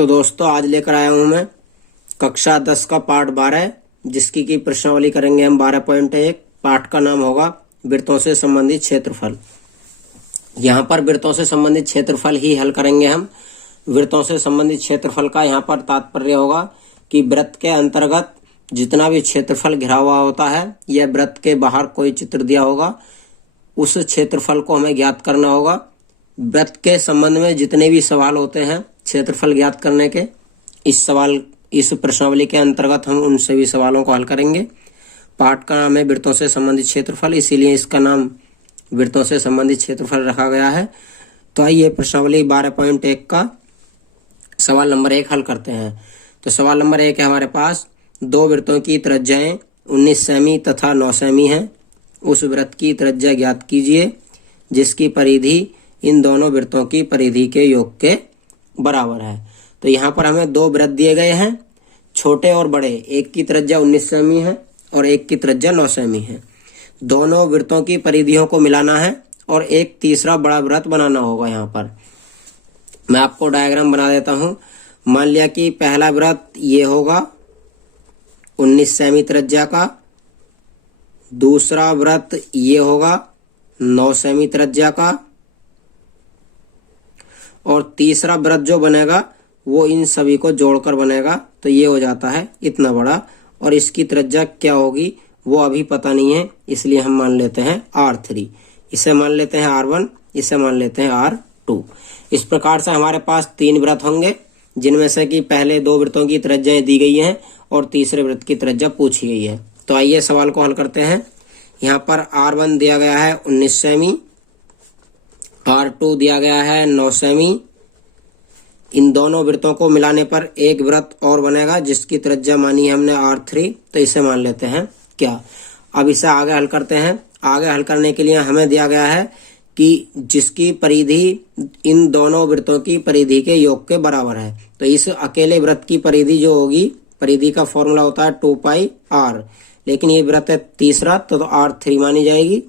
तो दोस्तों आज लेकर आया हूं मैं कक्षा 10 का पाठ 12 जिसकी की प्रश्नावली करेंगे हम 12.1। पाठ का नाम होगा वृत्तों से संबंधित क्षेत्रफल। यहाँ पर वृत्तों से संबंधित क्षेत्रफल ही हल करेंगे हम। वृत्तों से संबंधित क्षेत्रफल का यहाँ पर तात्पर्य होगा कि वृत्त के अंतर्गत जितना भी क्षेत्रफल घिरा हुआ होता है या वृत्त के बाहर कोई चित्र दिया होगा उस क्षेत्रफल को हमें ज्ञात करना होगा। वृत्त के संबंध में जितने भी सवाल होते हैं क्षेत्रफल ज्ञात करने के, इस प्रश्नावली के अंतर्गत हम उन सभी सवालों को हल करेंगे। पाठ का नाम है वृत्तों से संबंधित क्षेत्रफल, इसीलिए इसका नाम वृत्तों से संबंधित क्षेत्रफल रखा गया है। तो आइए प्रश्नावली 12.1 का सवाल नंबर 1 हल करते हैं। तो सवाल नंबर 1 है हमारे पास, दो वृत्तों की त्रिज्याएं 19 सेमी तथा 9 सेमी है। उस वृत्त की त्रिज्या ज्ञात कीजिए जिसकी परिधि इन दोनों वृत्तों की परिधि के योग के बराबर है। तो यहाँ पर हमें दो वृत्त दिए गए हैं, छोटे और बड़े। एक की त्रिज्या 19 सेमी है और एक की त्रिज्या 9 सेमी है। दोनों वृत्तों की परिधियों को मिलाना है और एक तीसरा बड़ा वृत्त बनाना होगा। यहाँ पर मैं आपको डायग्राम बना देता हूँ। मान लिया कि पहला वृत्त ये होगा 19 सेमी त्रिज्या का, दूसरा वृत्त ये होगा 9 सेमी त्रिज्या का और तीसरा वृत्त जो बनेगा वो इन सभी को जोड़कर बनेगा। तो ये हो जाता है इतना बड़ा और इसकी त्रिज्या क्या होगी वो अभी पता नहीं है, इसलिए हम मान लेते हैं R3, इसे मान लेते हैं R1, इसे मान लेते हैं R2। इस प्रकार से हमारे पास 3 वृत्त होंगे जिनमें से कि पहले दो वृत्तों की त्रिज्याएं दी गई हैं और तीसरे वृत्त की त्रिज्या पूछी गई है। तो आइए सवाल को हल करते हैं। यहाँ पर R1 दिया गया है 19 सेमी, R2 दिया गया है 9 सेमी। इन दोनों वृत्तों को मिलाने पर एक वृत्त और बनेगा जिसकी त्रिज्या मानी है हमने R3, तो इसे मान लेते हैं क्या। अब इसे आगे हल करते हैं। आगे हल करने के लिए हमें दिया गया है कि जिसकी परिधि इन दोनों वृत्तों की परिधि के योग के बराबर है। तो इस अकेले वृत्त की परिधि जो होगी, परिधि का फॉर्मूला होता है 2πr, लेकिन ये वृत्त है तीसरा तो R3 मानी जाएगी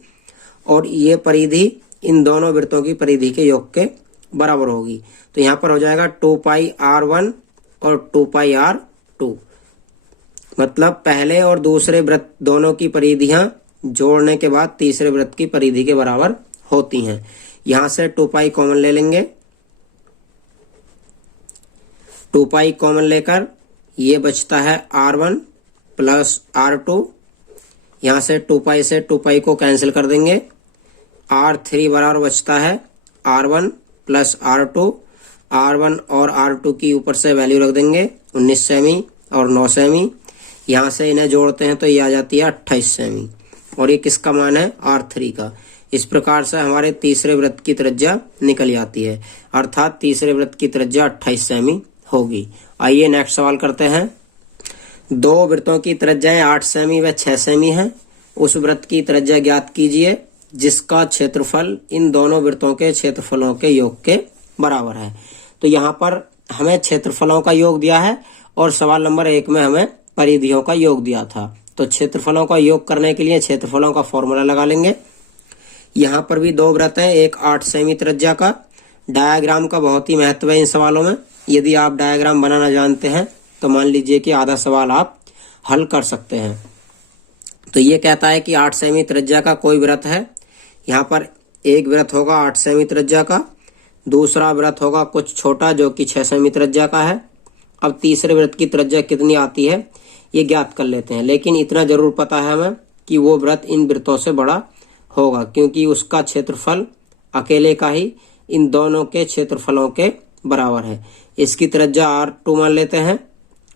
और ये परिधि इन दोनों वृत्तों की परिधि के योग के बराबर होगी। तो यहाँ पर हो जाएगा 2πr1 और 2πr2, मतलब पहले और दूसरे वृत्त दोनों की परिधियां जोड़ने के बाद तीसरे वृत्त की परिधि के बराबर होती हैं। यहां से 2π कॉमन ले लेंगे, 2π कॉमन लेकर ये बचता है R1 प्लस R2। यहां से 2π से 2π को कैंसिल कर देंगे। R3 बराबर बचता है R1 प्लस R2। R1 और R2 की ऊपर से वैल्यू रख देंगे 19 सेमी और 9 सेमी। यहाँ से इन्हें जोड़ते हैं तो ये आ जाती है 28 सेमी और ये किसका मान है R3 का। इस प्रकार से हमारे तीसरे वृत्त की त्रिज्या निकल आती है, अर्थात तीसरे वृत्त की त्रिज्या 28 सेमी होगी। आइए नेक्स्ट सवाल करते हैं। दो वृत्तों की त्रिज्याएं 8 सेमी व 6 सेमी है। उस वृत्त की त्रिज्या ज्ञात कीजिए जिसका क्षेत्रफल इन दोनों वृत्तों के क्षेत्रफलों के योग के बराबर है। तो यहाँ पर हमें क्षेत्रफलों का योग दिया है और सवाल नंबर 1 में हमें परिधियों का योग दिया था। तो क्षेत्रफलों का योग करने के लिए क्षेत्रफलों का फॉर्मूला लगा लेंगे। यहाँ पर भी दो वृत्त हैं, एक 8 सेमी त्रिज्या का। डायग्राम का बहुत ही महत्व है इन सवालों में। यदि आप डायग्राम बनाना जानते हैं तो मान लीजिए कि आधा सवाल आप हल कर सकते हैं। तो ये कहता है कि 8 सेमी त्रिज्या का कोई वृत्त है। यहाँ पर एक वृत्त होगा 8 सेमी त्रिज्या का, दूसरा वृत्त होगा कुछ छोटा जो कि 6 सेमी त्रिज्या का है। अब तीसरे वृत्त की त्रिज्या कितनी आती है ये ज्ञात कर लेते हैं, लेकिन इतना जरूर पता है हमें कि वो वृत्त इन वृत्तों से बड़ा होगा क्योंकि उसका क्षेत्रफल अकेले का ही इन दोनों के क्षेत्रफलों के बराबर है। इसकी त्रिज्या R2 मान लेते हैं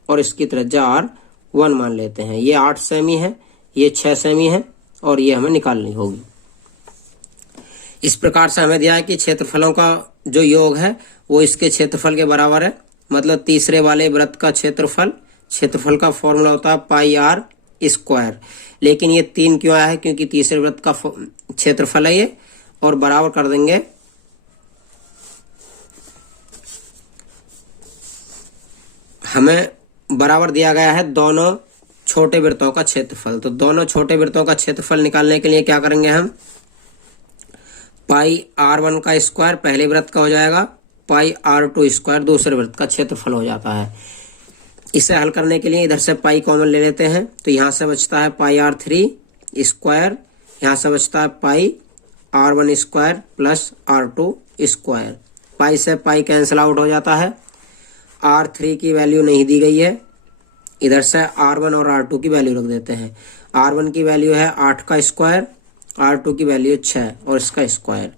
और इसकी त्रिज्या R1 मान लेते हैं। ये 8 सेमी है, ये 6 सेमी है और ये हमें निकालनी होगी। इस प्रकार से हमें दिया है कि क्षेत्रफलों का जो योग है वो इसके क्षेत्रफल के बराबर है, मतलब तीसरे वाले वृत्त का क्षेत्रफल का फॉर्मूला होता है πr²। लेकिन ये 3 क्यों आया है, क्योंकि तीसरे वृत्त का क्षेत्रफल है ये, और बराबर कर देंगे हमें बराबर दिया गया है दोनों छोटे वृत्तों का क्षेत्रफल। तो दोनों छोटे वृत्तों का क्षेत्रफल निकालने के लिए क्या करेंगे हम, πr1 का स्क्वायर पहले वृत्त का हो जाएगा पाई R2 स्क्वायर दूसरे वृत्त का क्षेत्रफल हो जाता है। इसे हल करने के लिए इधर से पाई कॉमन ले लेते हैं, तो यहाँ से बचता है पाई R3 स्क्वायर, यहाँ से बचता है pi R1 square plus R2 square. Pi से पाई कैंसिल आउट हो जाता है। R3 की वैल्यू नहीं दी गई है, इधर से R1 और R2 की वैल्यू रख देते हैं। R1 की वैल्यू है 8 का स्क्वायर, R2 की वैल्यू 6 और इसका स्क्वायर।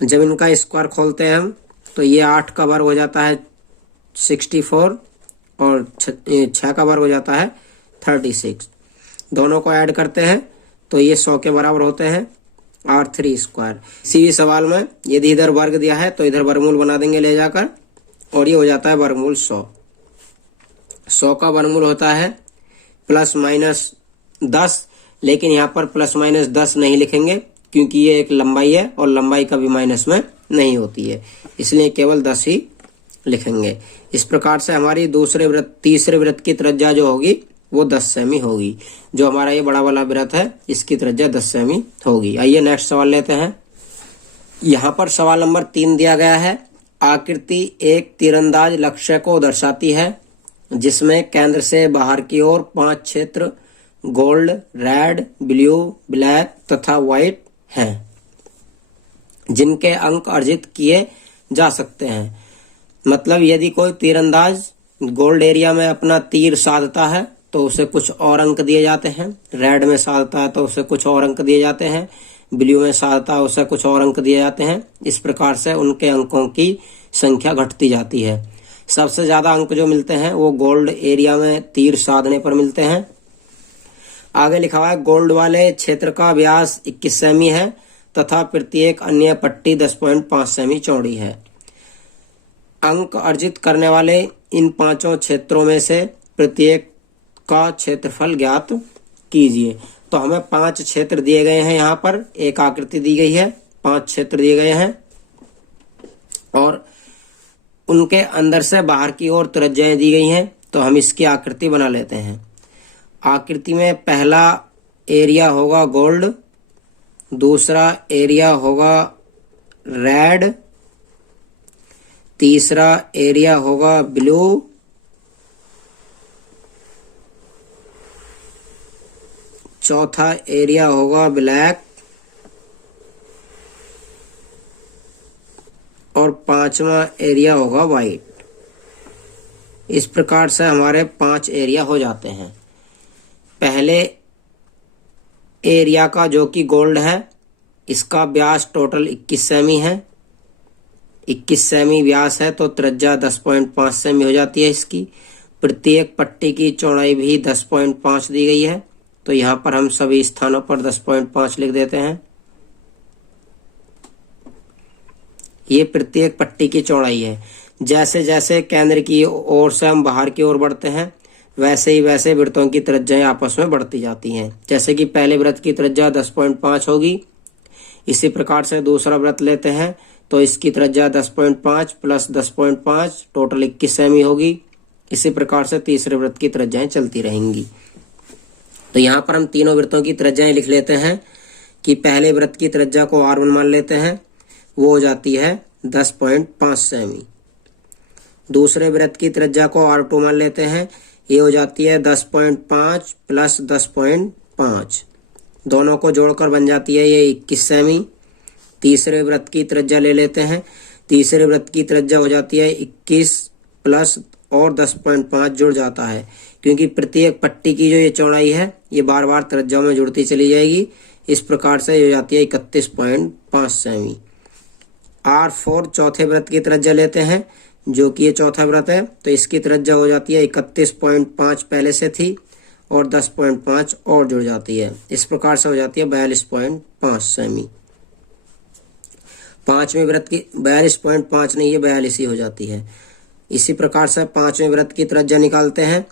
जब इनका स्क्वायर खोलते हैं हम, तो ये 8 का वर्ग हो जाता है 64 और 6 का वर्ग हो जाता है 36। दोनों को ऐड करते हैं तो ये 100 के बराबर होते हैं R3 स्क्वायर। इसी सवाल में यदि इधर वर्ग दिया है तो इधर वर्गमूल बना देंगे ले जाकर, और ये हो जाता है वर्गमूल 100। 100 का वर्गमूल होता है प्लस माइनस 10, लेकिन यहाँ पर प्लस माइनस 10 नहीं लिखेंगे क्योंकि ये एक लंबाई है और लंबाई कभी माइनस में नहीं होती है, इसलिए केवल 10 ही लिखेंगे। इस प्रकार से हमारी तीसरे वृत्त की त्रिज्या जो होगी वो 10 सेमी होगी। जो हमारा ये बड़ा वाला वृत्त है इसकी त्रिज्या 10 सेमी होगी। आइए नेक्स्ट सवाल लेते हैं। यहाँ पर सवाल नंबर 3 दिया गया है। आकृति एक तीरंदाज लक्ष्य को दर्शाती है जिसमें केंद्र से बाहर की ओर 5 क्षेत्र गोल्ड, रेड, ब्लू, ब्लैक तथा व्हाइट हैं, जिनके अंक अर्जित किए जा सकते हैं। मतलब यदि कोई तीरंदाज गोल्ड एरिया में अपना तीर साधता है तो उसे कुछ और अंक दिए जाते हैं, रेड में साधता है तो उसे कुछ और अंक दिए जाते हैं, ब्लू में साधता है उसे कुछ और अंक दिए जाते हैं। इस प्रकार से उनके अंकों की संख्या घटती जाती है। सबसे ज्यादा अंक जो मिलते हैं वो गोल्ड एरिया में तीर साधने पर मिलते हैं। आगे लिखा हुआ है गोल्ड वाले क्षेत्र का व्यास 21 सेमी है तथा प्रत्येक अन्य पट्टी 10.5 सेमी चौड़ी है। अंक अर्जित करने वाले इन 5 क्षेत्रों में से प्रत्येक का क्षेत्रफल ज्ञात कीजिए। तो हमें 5 क्षेत्र दिए गए हैं, यहाँ पर एक आकृति दी गई है, 5 क्षेत्र दिए गए हैं और उनके अंदर से बाहर की ओर त्रिज्याएं दी गई हैं। तो हम इसकी आकृति बना लेते हैं। आकृति में पहला एरिया होगा गोल्ड, दूसरा एरिया होगा रेड, तीसरा एरिया होगा ब्लू, चौथा एरिया होगा ब्लैक और 5वां एरिया होगा व्हाइट। इस प्रकार से हमारे 5 एरिया हो जाते हैं। पहले एरिया का जो कि गोल्ड है इसका व्यास टोटल 21 सेमी है। 21 सेमी व्यास है तो त्रिज्या 10.5 सेमी हो जाती है इसकी। प्रत्येक पट्टी की चौड़ाई भी 10.5 दी गई है, तो यहाँ पर हम सभी स्थानों पर 10.5 लिख देते हैं। ये प्रत्येक पट्टी की चौड़ाई है। जैसे जैसे केंद्र की ओर से हम बाहर की ओर बढ़ते हैं वैसे ही वैसे वृत्तों की त्रिज्याएं आपस में बढ़ती जाती हैं। जैसे कि पहले वृत्त की त्रिज्या 10.5 होगी, इसी प्रकार से दूसरा वृत्त लेते हैं तो इसकी त्रिज्या 10.5 प्लस 10.5 टोटल 21 सेमी होगी। इसी प्रकार से तीसरे वृत्त की त्रिज्याएं चलती रहेंगी। तो यहाँ पर हम तीनों वृत्तों की त्रिज्याएं लिख लेते हैं कि पहले वृत्त की त्रिज्या को R1 मान लेते हैं, वो हो जाती है 10.5 सेमी। दूसरे वृत्त की त्रिज्या को R2 मान लेते हैं, ये हो जाती है 10.5 प्लस 10.5, दोनों को जोड़कर बन जाती है ये 21 सेमी। तीसरे वृत्त की त्रिज्या ले लेते हैं, तीसरे वृत्त की त्रिज्या हो जाती है 21 प्लस और 10.5 जुड़ जाता है, क्योंकि प्रत्येक पट्टी की जो ये चौड़ाई है ये बार बार त्रिज्याओं में जुड़ती चली जाएगी। इस प्रकार से हो जाती है 31.5 सेमी। R4 चौथे वृत्त की त्रिज्या लेते हैं, जो कि ये चौथा वृत्त है, तो इसकी त्रिज्या हो जाती है 31.5 पहले से थी और 10.5 और जुड़ जाती है। इस प्रकार से हो जाती है 42.5 सेमी। पांचवें वृत्त की 42.5 नहीं, ये 42 ही हो जाती है। इसी प्रकार से पांचवें वृत्त की त्रिज्या निकालते हैं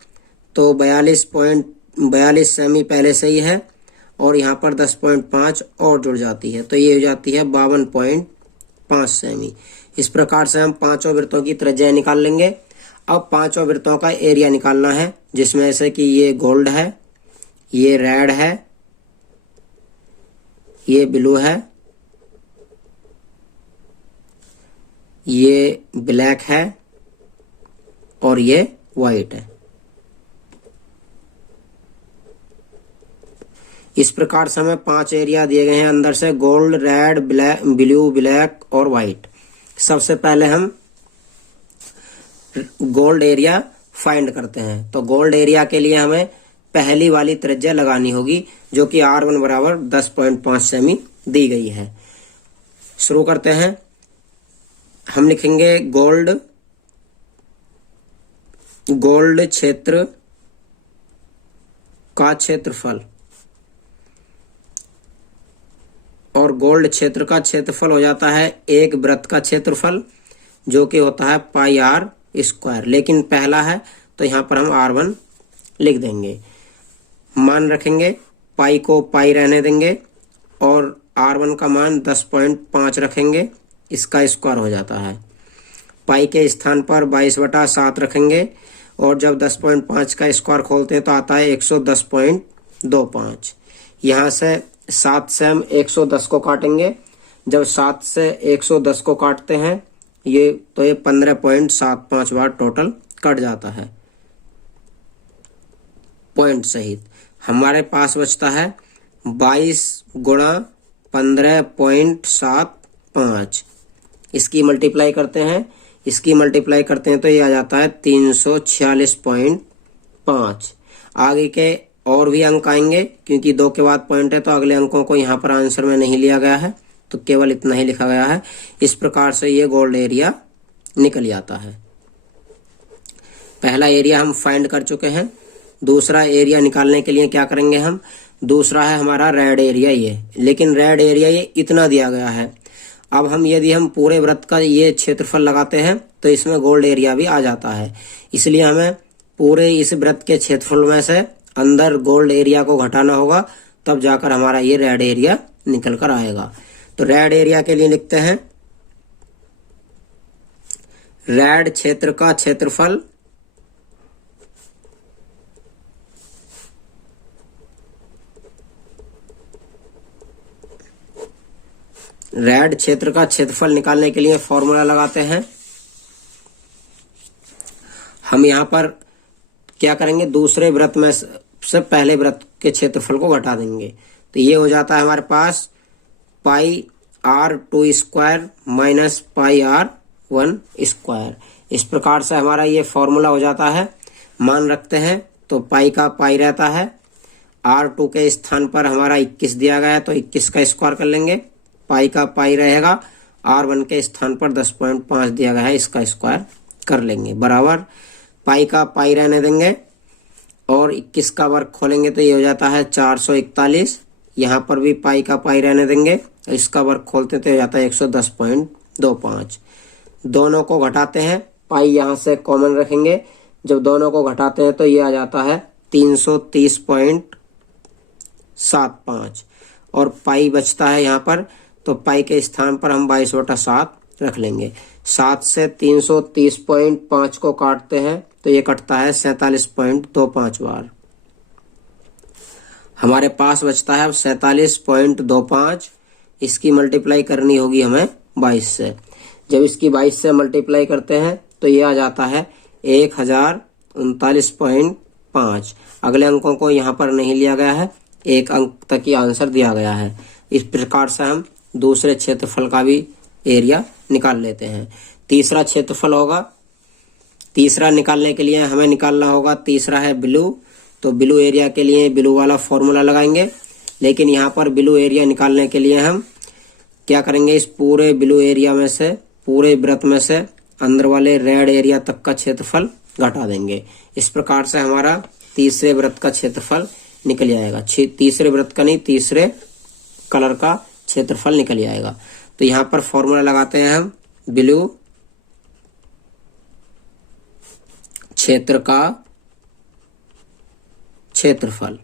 तो 42 सेमी पहले से ही है और यहाँ पर 10.5 और जुड़ जाती है, तो ये हो जाती है 52.5 सेमी। इस प्रकार से हम पांचों वृत्तों की त्रिज्या निकाल लेंगे। अब पांचों वृत्तों का एरिया निकालना है, जिसमें से कि ये गोल्ड है, ये रेड है, ये ब्लू है, ये ब्लैक है और ये वाइट है। इस प्रकार से हमें 5 एरिया दिए गए हैं अंदर से, gold, red, black, blue, black और व्हाइट। सबसे पहले हम गोल्ड एरिया फाइंड करते हैं। तो गोल्ड एरिया के लिए हमें पहली वाली त्रिज्या लगानी होगी जो कि R1 बराबर 10.5 सेमी दी गई है। शुरू करते हैं। हम लिखेंगे गोल्ड क्षेत्र का क्षेत्रफल, और गोल्ड क्षेत्र का क्षेत्रफल हो जाता है एक वृत्त का क्षेत्रफल जो कि होता है पाई R स्क्वायर, लेकिन पहला है तो यहाँ पर हम R1 लिख देंगे। मान रखेंगे, पाई को पाई रहने देंगे और R1 का मान 10.5 रखेंगे, इसका स्क्वायर हो जाता है। पाई के स्थान पर 22/7 रखेंगे और जब 10.5 का स्क्वायर खोलते हैं तो आता है 110.25। यहाँ से 7 से हम 110 को काटेंगे। जब 7 से 110 को काटते हैं ये 15.75 बार टोटल कट जाता है पॉइंट सहित। हमारे पास बचता है 22 गुणा 15.75। इसकी मल्टीप्लाई करते हैं तो ये आ जाता है 346.5। आगे के और भी अंक आएंगे, क्योंकि 2 के बाद पॉइंट है तो अगले अंकों को यहाँ पर आंसर में नहीं लिया गया है, तो केवल इतना ही लिखा गया है। इस प्रकार से ये गोल्ड एरिया निकल जाता है। पहला एरिया हम फाइंड कर चुके हैं। दूसरा एरिया निकालने के लिए क्या करेंगे हम, दूसरा है हमारा रेड एरिया ये, लेकिन रेड एरिया ये इतना दिया गया है। अब हम यदि हम पूरे वृत्त का ये क्षेत्रफल लगाते हैं तो इसमें गोल्ड एरिया भी आ जाता है, इसलिए हमें पूरे इस वृत्त के क्षेत्रफल में से अंदर गोल्ड एरिया को घटाना होगा, तब जाकर हमारा ये रेड एरिया निकल कर आएगा। तो रेड एरिया के लिए लिखते हैं रेड क्षेत्र का क्षेत्रफल रेड क्षेत्र का क्षेत्रफल निकालने के लिए फॉर्मूला लगाते हैं। हम यहाँ पर क्या करेंगे, दूसरे वृत्त में से पहले वृत्त के क्षेत्रफल को घटा देंगे, तो ये हो जाता है हमारे पास पाई R2 स्क्वायर माइनस पाई R1 स्क्वायर। इस प्रकार से हमारा ये फॉर्मूला हो जाता है। मान रखते हैं तो पाई का पाई रहता है, R2 के स्थान पर हमारा 21 दिया गया है तो 21 का स्क्वायर कर लेंगे। पाई का पाई रहेगा, R1 के स्थान पर 10.5 दिया गया है, इसका स्क्वायर कर लेंगे, बराबर पाई का पाई रहने देंगे और 21 का वर्ग खोलेंगे तो ये हो जाता है 441। यहाँ पर भी पाई का पाई रहने देंगे, इसका वर्ग खोलते तो हो जाता है 110.25। दोनों को घटाते हैं, पाई यहाँ से कॉमन रखेंगे, जब दोनों को घटाते हैं तो ये आ जाता है 330.75 और पाई बचता है यहाँ पर, तो पाई के स्थान पर हम 22/7 रख लेंगे। 7 से 330.5 को काटते हैं तो ये कटता है 47.25 बार। हमारे पास बचता है अब 47.25। इसकी मल्टीप्लाई करनी होगी हमें 22 से। जब इसकी 22 से मल्टीप्लाई करते हैं तो ये आ जाता है 1039.5। अगले अंकों को यहाँ पर नहीं लिया गया है, एक अंक तक ही आंसर दिया गया है। इस प्रकार से हम दूसरे क्षेत्रफल का भी एरिया निकाल लेते हैं। तीसरा क्षेत्रफल होगा, तीसरा निकालने के लिए हमें निकालना होगा, तीसरा है ब्लू। तो ब्लू एरिया के लिए ब्लू वाला फॉर्मूला लगाएंगे, लेकिन यहाँ पर ब्लू एरिया निकालने के लिए हम क्या करेंगे, इस पूरे ब्लू एरिया में से, पूरे वृत्त में से अंदर वाले रेड एरिया तक का क्षेत्रफल घटा देंगे। इस प्रकार से हमारा तीसरे वृत्त का क्षेत्रफल निकल जाएगा। तीसरे वृत्त का नहीं, तीसरे कलर का क्षेत्रफल निकल जाएगा। तो यहाँ पर फॉर्मूला लगाते हैं हम, ब्लू क्षेत्र का क्षेत्रफल।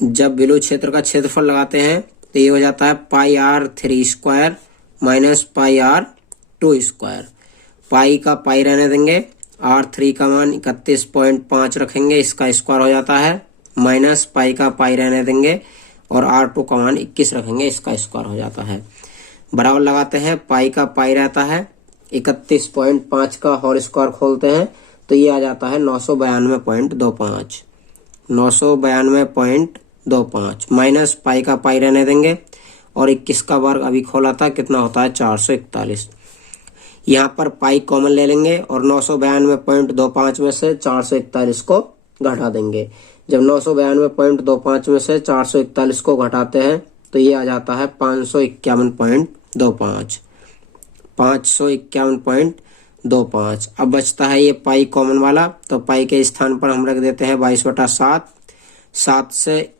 जब ब्लू क्षेत्र का क्षेत्रफल लगाते हैं तो ये हो जाता है pi R3 square minus pi R2 square. Pi का पाई रहने देंगे, R3 का मान 31.5 रखेंगे, इसका स्क्वायर हो जाता है, माइनस पाई का पाई रहने देंगे और R2 का मान 21 रखेंगे, इसका स्क्वायर हो जाता है। बराबर लगाते हैं, पाई का पाई रहता है 31.5 का होल स्क्वायर खोलते हैं तो ये आ जाता है 992.25। 992.25 माइनस पाई का पाई रहने देंगे और 21 का वर्ग अभी खोला था, कितना होता है 441। यहाँ पर पाई कॉमन ले लेंगे और 992.25 में से 441 को घटा देंगे। जब 992.25 में से 441 को घटाते हैं तो ये आ जाता है 551.25। 551.25। अब बचता है ये पाई कॉमन वाला, तो पाई के स्थान पर हम रख देते हैं 22/7। 7 से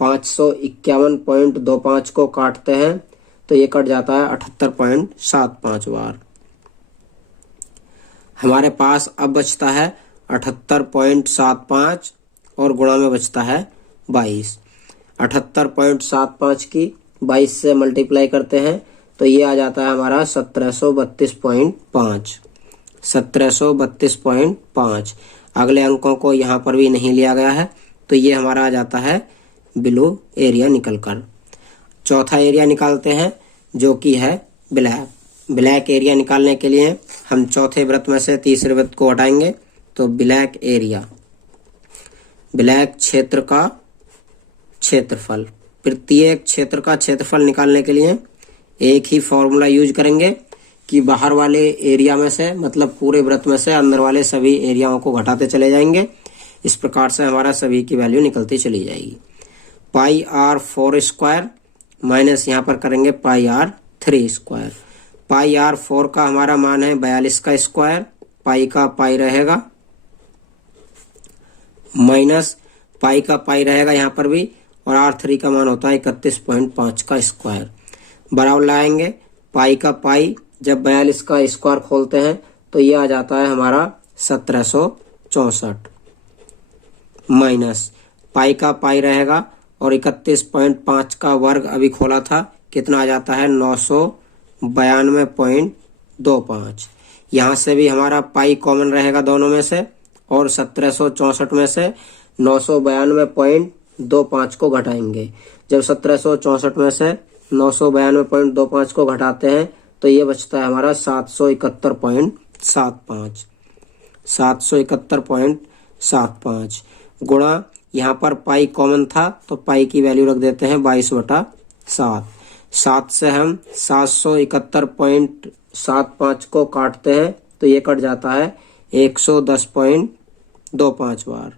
551.25 को काटते हैं तो ये कट जाता है 78.75 बार। हमारे पास अब बचता है 78.75 और गुणा में बचता है 22। 78.75 की 22 से मल्टीप्लाई करते हैं तो ये आ जाता है हमारा 1732.5। 1732.5। अगले अंकों को यहाँ पर भी नहीं लिया गया है तो ये हमारा आ जाता है बिलो एरिया निकलकर। चौथा एरिया निकालते हैं जो कि है ब्लैक। ब्लैक एरिया निकालने के लिए हम चौथे वृत्त में से तीसरे वृत्त को हटाएंगे तो ब्लैक एरिया, ब्लैक क्षेत्र का क्षेत्रफल। प्रत्येक क्षेत्र का क्षेत्रफल निकालने के लिए एक ही फॉर्मूला यूज करेंगे कि बाहर वाले एरिया में से, मतलब पूरे वृत्त में से अंदर वाले सभी एरियाओं को घटाते चले जाएंगे। इस प्रकार से हमारा सभी की वैल्यू निकलती चली जाएगी। पाई आर 4 स्क्वायर माइनस यहाँ पर करेंगे पाई आर 3 स्क्वायर। पाई आर 4 का हमारा मान है 42 का स्क्वायर, पाई का पाई रहेगा माइनस पाई का पाई रहेगा यहाँ पर भी, और आर 3 का मान होता है 31.5 का स्क्वायर। बराबर लाएंगे पाई का पाई, जब 42 का स्क्वायर खोलते हैं तो ये आ जाता है हमारा 1764 माइनस पाई का पाई रहेगा और 31.5 का वर्ग अभी खोला था, कितना आ जाता है 992.25। यहाँ से भी हमारा पाई कॉमन रहेगा दोनों में से और 1764 में से 992.25 को घटाएंगे। जब 1764 में से 992.25 को घटाते हैं तो ये बचता है हमारा 771.75। 771.75 गुणा, यहाँ पर पाई कॉमन था तो पाई की वैल्यू रख देते हैं 22/7। 7 से हम 771.75 को काटते हैं तो ये कट जाता है 110.25 बार।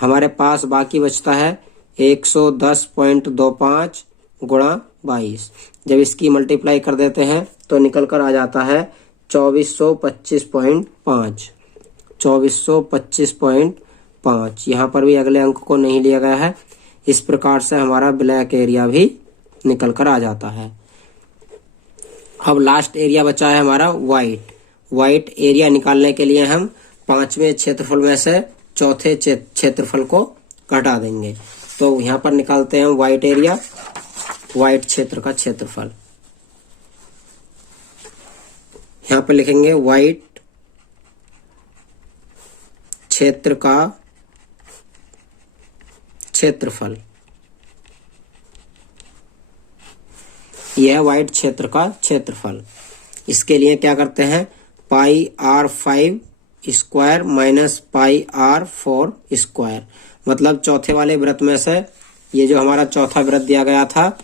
हमारे पास बाकी बचता है 110.25 गुणा 22। जब इसकी मल्टीप्लाई कर देते हैं तो निकल कर आ जाता है 2425.5। 2425.5। यहाँ पर भी अगले अंक को नहीं लिया गया है। इस प्रकार से हमारा ब्लैक एरिया भी निकल कर आ जाता है। अब लास्ट एरिया बचा है हमारा व्हाइट। व्हाइट एरिया निकालने के लिए हम पांचवें क्षेत्रफल में से चौथे क्षेत्रफल को घटा देंगे। तो यहाँ पर निकालते हैं व्हाइट एरिया, व्हाइट क्षेत्र का क्षेत्रफल। यहाँ पर लिखेंगे व्हाइट क्षेत्र का क्षेत्रफल। यह है व्हाइट क्षेत्र का क्षेत्रफल। इसके लिए क्या करते हैं, pi R 5 square minus pi R 4 square. मतलब चौथे वाले वृत्त में से ये जो हमारा चौथा वृत्त दिया गया था,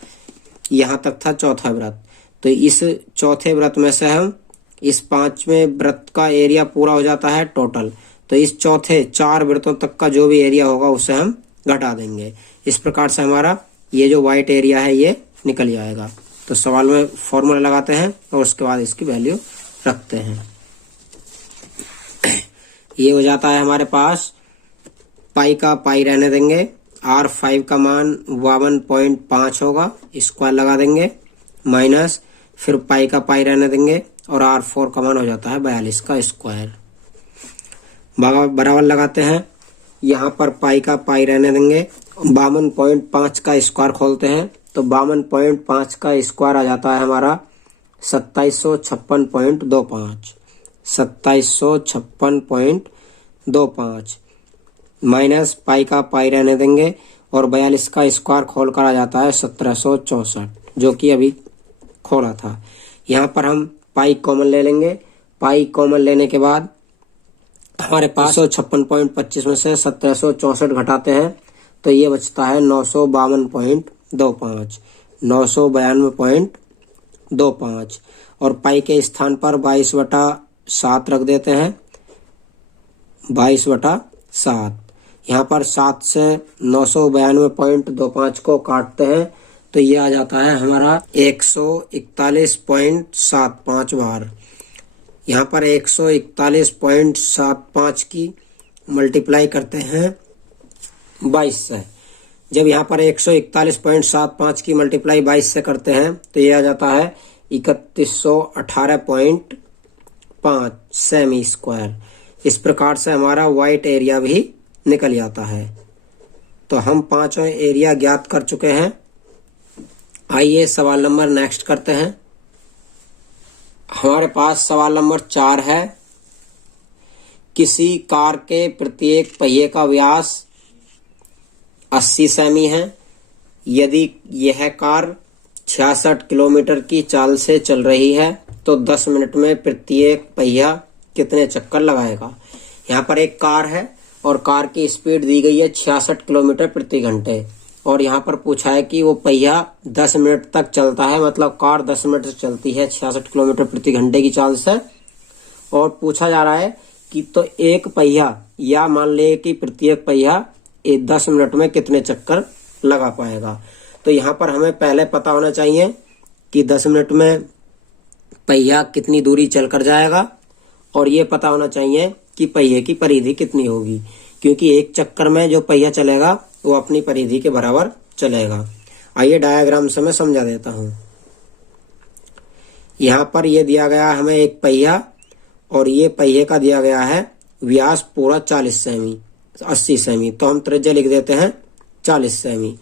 यहाँ तक था चौथा वृत्त, तो इस चौथे वृत्त में से हम इस पांचवें वृत्त का एरिया पूरा हो जाता है टोटल, तो इस चौथे 4 वृत्तों तक का जो भी एरिया होगा उसे हम घटा देंगे। इस प्रकार से हमारा ये जो व्हाइट एरिया है ये निकल जाएगा। तो सवाल में फॉर्मूला लगाते हैं और उसके बाद इसकी वैल्यू रखते हैं। ये हो जाता है हमारे पास, पाई का पाई रहने देंगे, R5 का मान 52.5 होगा, स्क्वायर लगा देंगे, माइनस फिर पाई का पाई रहने देंगे और R4 का मान हो जाता है 42 का स्क्वायर। बराबर लगाते हैं, यहाँ पर पाई का पाई रहने देंगे, 52.5 का स्क्वायर खोलते हैं तो 52.5 का स्क्वायर आ जाता है हमारा 2756.25। 2756.25 माइनस पाई का पाई रहने देंगे और 42 का स्क्वायर खोलकर आ जाता है 1764, जो कि अभी खोला था। यहाँ पर हम पाई कॉमन ले लेंगे। पाई कॉमन लेने के बाद हमारे पास 156.25 में से 1764 घटाते हैं तो ये बचता है 952.25, 992.25। और पाई के स्थान पर 22/7 रख देते हैं, 22/7। यहाँ पर 7 से 992.25 को काटते हैं तो ये आ जाता है हमारा 141.75 बार। यहाँ पर 141.75 की मल्टीप्लाई करते हैं 22 से। जब यहाँ पर 141.75 की मल्टीप्लाई 22 से करते हैं तो ये आ जाता है 3118.5 सेमी स्क्वायर। इस प्रकार से हमारा वाइट एरिया भी निकल जाता है। तो हम पांचों एरिया ज्ञात कर चुके हैं। आइए सवाल नंबर नेक्स्ट करते हैं। हमारे पास सवाल नंबर 4 है। किसी कार के प्रत्येक पहिए का व्यास 80 सेमी है। यदि यह कार 66 किलोमीटर की चाल से चल रही है तो 10 मिनट में प्रत्येक पहिया कितने चक्कर लगाएगा। यहाँ पर एक कार है और कार की स्पीड दी गई है 66 किलोमीटर प्रति घंटे और यहाँ पर पूछा है कि वो पहिया 10 मिनट तक चलता है, मतलब कार 10 मिनट से चलती है 66 किलोमीटर प्रति घंटे की चाल से। और पूछा जा रहा है कि तो एक पहिया या मान ले कि प्रत्येक पहिया 10 मिनट में कितने चक्कर लगा पाएगा। तो यहाँ पर हमें पहले पता होना चाहिए कि 10 मिनट में पहिया कितनी दूरी चलकर जाएगा और ये पता होना चाहिए कि पहिए की परिधि कितनी होगी, क्योंकि एक चक्कर में जो पहिया चलेगा वो अपनी परिधि के बराबर चलेगा। आइए डायग्राम से मैं समझा देता हूँ। यहाँ पर ये दिया गया हमें एक पहिया और ये पहिए का दिया गया है व्यास पूरा 40 सेमी 80 सेमी, तो हम त्रिज्या लिख देते हैं 40 सेमी।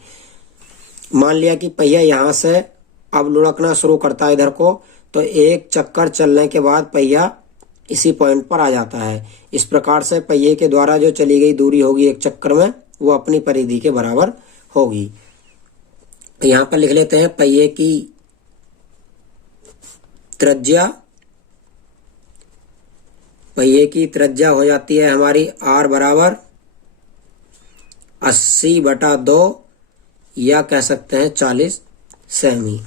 मान लिया कि पहिया यहाँ से अब लुढ़कना शुरू करता है इधर को, तो एक चक्कर चलने के बाद पहिया इसी पॉइंट पर आ जाता है। इस प्रकार से पहिए के द्वारा जो चली गई दूरी होगी एक चक्कर में वो अपनी परिधि के बराबर होगी। तो यहाँ पर लिख लेते हैं पहिए की त्रिज्या। पहिए की त्रिज्या हो जाती है हमारी R बराबर 80/2 या कह सकते हैं 40 सेमी।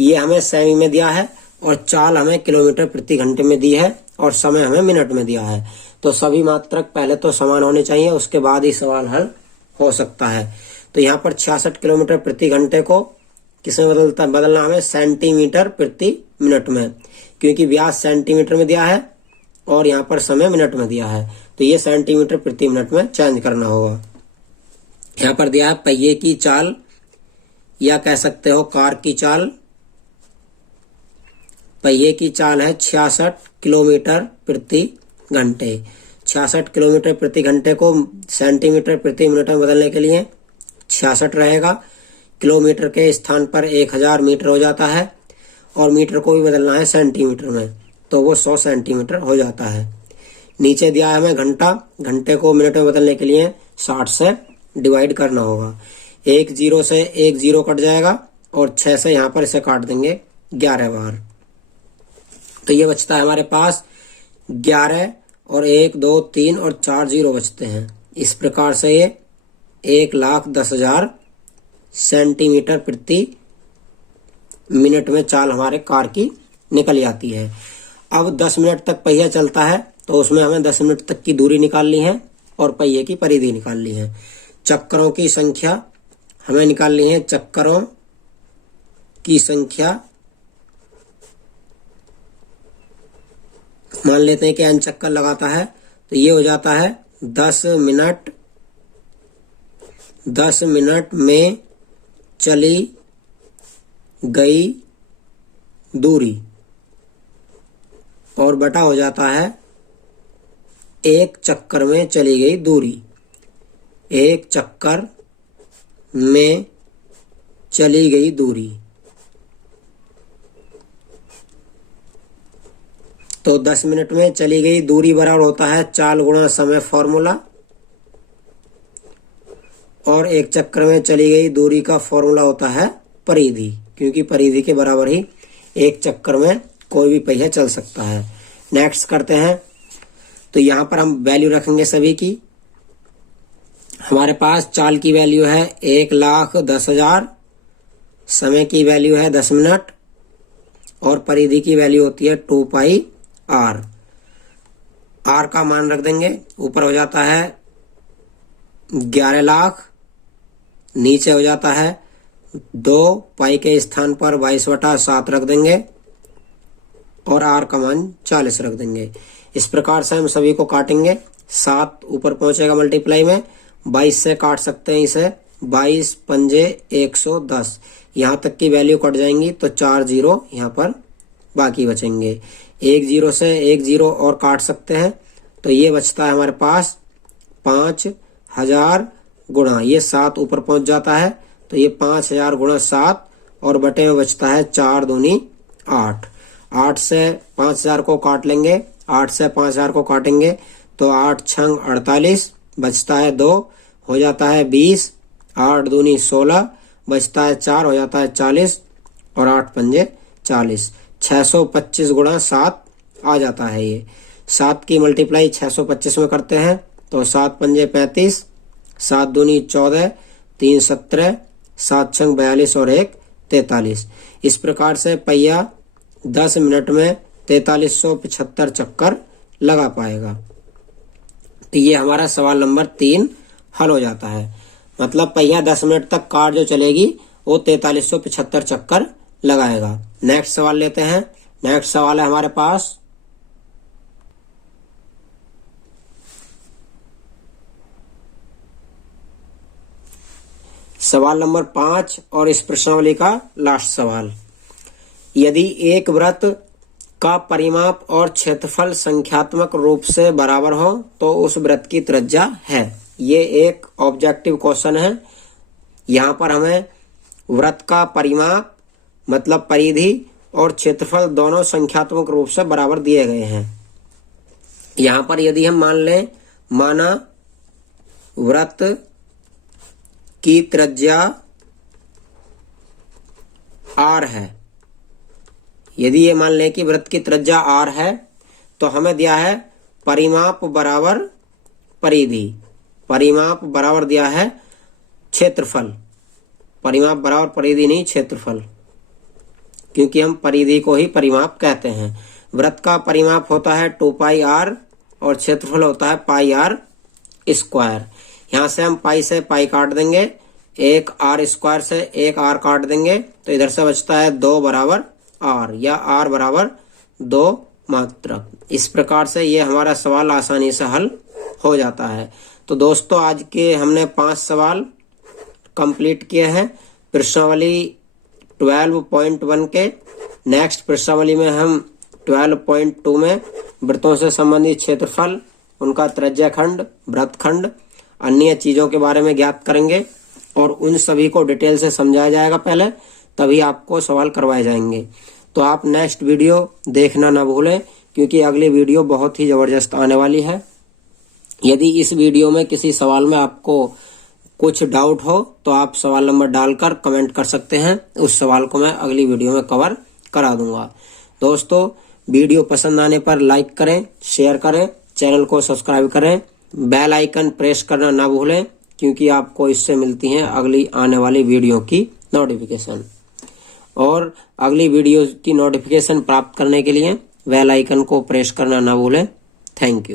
ये हमें सेमी में दिया है और चाल हमें किलोमीटर प्रति घंटे में दी है और समय हमें मिनट में दिया है। तो सभी मात्रक पहले तो समान होने चाहिए, उसके बाद ही सवाल हल हो सकता है। तो यहाँ पर 66 किलोमीटर प्रति घंटे को किसमें बदलना हमें सेंटीमीटर प्रति मिनट में, क्योंकि व्यास सेंटीमीटर में दिया है और यहाँ पर समय मिनट में दिया है, तो ये सेंटीमीटर प्रति मिनट में चेंज करना होगा। यहाँ पर दिया है पहिए की चाल या कह सकते हो कार की चाल। पहिए की चाल है 66 किलोमीटर प्रति घंटे। 66 किलोमीटर प्रति घंटे को सेंटीमीटर प्रति मिनट में बदलने के लिए 66 रहेगा। किलोमीटर के स्थान पर 1000 मीटर हो जाता है और मीटर को भी बदलना है सेंटीमीटर में, तो वो 100 सेंटीमीटर हो जाता है। नीचे दिया है हमें घंटा। घंटे को मिनट में बदलने के लिए 60 से डिवाइड करना होगा। एक जीरो से एक जीरो कट जाएगा और 6 से यहाँ पर इसे काट देंगे 11 बार। तो ये बचता है हमारे पास 11 और 1 2 3 और 4 जीरो बचते हैं। इस प्रकार से ये 1,10,000 सेंटीमीटर प्रति मिनट में चाल हमारे कार की निकल जाती है। अब 10 मिनट तक पहिया चलता है तो उसमें हमें 10 मिनट तक की दूरी निकालनी है और पहिए की परिधि निकालनी है। चक्करों की संख्या हमें निकालनी है। चक्करों की संख्या मान लेते हैं कि n चक्कर लगाता है, तो ये हो जाता है 10 मिनट में चली गई दूरी और बटा हो जाता है एक चक्कर में चली गई दूरी। एक चक्कर में चली गई दूरी, तो 10 मिनट में चली गई दूरी बराबर होता है चाल गुणा समय फॉर्मूला, और एक चक्कर में चली गई दूरी का फॉर्मूला होता है परिधि, क्योंकि परिधि के बराबर ही एक चक्कर में कोई भी पहिया चल सकता है। नेक्स्ट करते हैं। तो यहाँ पर हम वैल्यू रखेंगे सभी की। हमारे पास चाल की वैल्यू है 1,10,000, समय की वैल्यू है 10 मिनट और परिधि की वैल्यू होती है 2 पाई आर। आर का मान रख देंगे। ऊपर हो जाता है 11 लाख, नीचे हो जाता है 2 पाई के स्थान पर 22/7 रख देंगे और आर का मान 40 रख देंगे। इस प्रकार से हम सभी को काटेंगे। 7 ऊपर पहुंचेगा मल्टीप्लाई में, 22 से काट सकते हैं इसे, 22 पंजे 110, यहाँ तक की वैल्यू कट जाएंगी तो 4 जीरो यहाँ पर बाकी बचेंगे। 1 जीरो से 1 जीरो और काट सकते हैं तो ये बचता है हमारे पास 5000 गुणा, ये 7 ऊपर पहुंच जाता है तो ये 5000 गुणा 7 और बटे में बचता है 4 दूनी 8। 8 से 5000 को काट लेंगे, 8 से 5000 को काटेंगे तो 8 छंग 48, बचता है 2, हो जाता है 20, 8 दूनी 16, बचता है 4, हो जाता है 40 और 8 पंजे 40। 625 गुणा 7 आ जाता है ये। 7 की मल्टीप्लाई 625 में करते हैं तो 7 पंजे 35, 7 दूनी 14, 3 17, 7 छंग 42 और 1 43। इस प्रकार से पहिया 10 मिनट में 4375 चक्कर लगा पाएगा। तो ये हमारा सवाल नंबर 3 हल हो जाता है। मतलब पहिया 10 मिनट तक कार जो चलेगी वो 4375 चक्कर लगाएगा। नेक्स्ट सवाल लेते हैं। नेक्स्ट सवाल है हमारे पास सवाल नंबर 5 और इस प्रश्नावली का लास्ट सवाल। यदि एक वृत्त का परिमाप और क्षेत्रफल संख्यात्मक रूप से बराबर हो तो उस वृत्त की त्रिज्या है। ये एक ऑब्जेक्टिव क्वेश्चन है। यहाँ पर हमें वृत्त का परिमाप मतलब परिधि और क्षेत्रफल दोनों संख्यात्मक रूप से बराबर दिए गए हैं। यहाँ पर यदि हम मान लें, माना वृत्त की त्रिज्या r है, यदि ये मान लें कि वृत्त की त्रिज्या r है तो हमें दिया है परिमाप बराबर परिधि, परिमाप बराबर दिया है क्षेत्रफल, परिमाप बराबर परिधि नहीं क्षेत्रफल, क्योंकि हम परिधि को ही परिमाप कहते हैं। वृत्त का परिमाप होता है 2 पाई r और क्षेत्रफल होता है पाई r स्क्वायर। यहाँ से हम पाई से पाई काट देंगे, एक r स्क्वायर से एक r काट देंगे तो इधर से बचता है 2 बराबर r या r बराबर 2 मात्रक। इस प्रकार से ये हमारा सवाल आसानी से हल हो जाता है। तो दोस्तों आज के हमने 5 सवाल कंप्लीट किए हैं प्रश्नावली 12.1 के। नेक्स्ट प्रश्नावली में हम 12.2 में वृत्तों से संबंधित क्षेत्रफल, उनका त्रिज्याखंड, वृत्तखंड, अन्य चीजों के बारे में ज्ञात करेंगे और उन सभी को डिटेल से समझाया जाएगा पहले, तभी आपको सवाल करवाए जाएंगे। तो आप नेक्स्ट वीडियो देखना ना भूलें क्योंकि अगली वीडियो बहुत ही जबरदस्त आने वाली है। यदि इस वीडियो में किसी सवाल में आपको कुछ डाउट हो तो आप सवाल नंबर डालकर कमेंट कर सकते हैं, उस सवाल को मैं अगली वीडियो में कवर करा दूंगा। दोस्तों वीडियो पसंद आने पर लाइक करें, शेयर करें, चैनल को सब्सक्राइब करें, बेल आइकन प्रेस करना ना भूलें क्योंकि आपको इससे मिलती हैं अगली आने वाली वीडियो की नोटिफिकेशन। और अगली वीडियो की नोटिफिकेशन प्राप्त करने के लिए बेल आइकन को प्रेस करना ना भूलें। Thank you.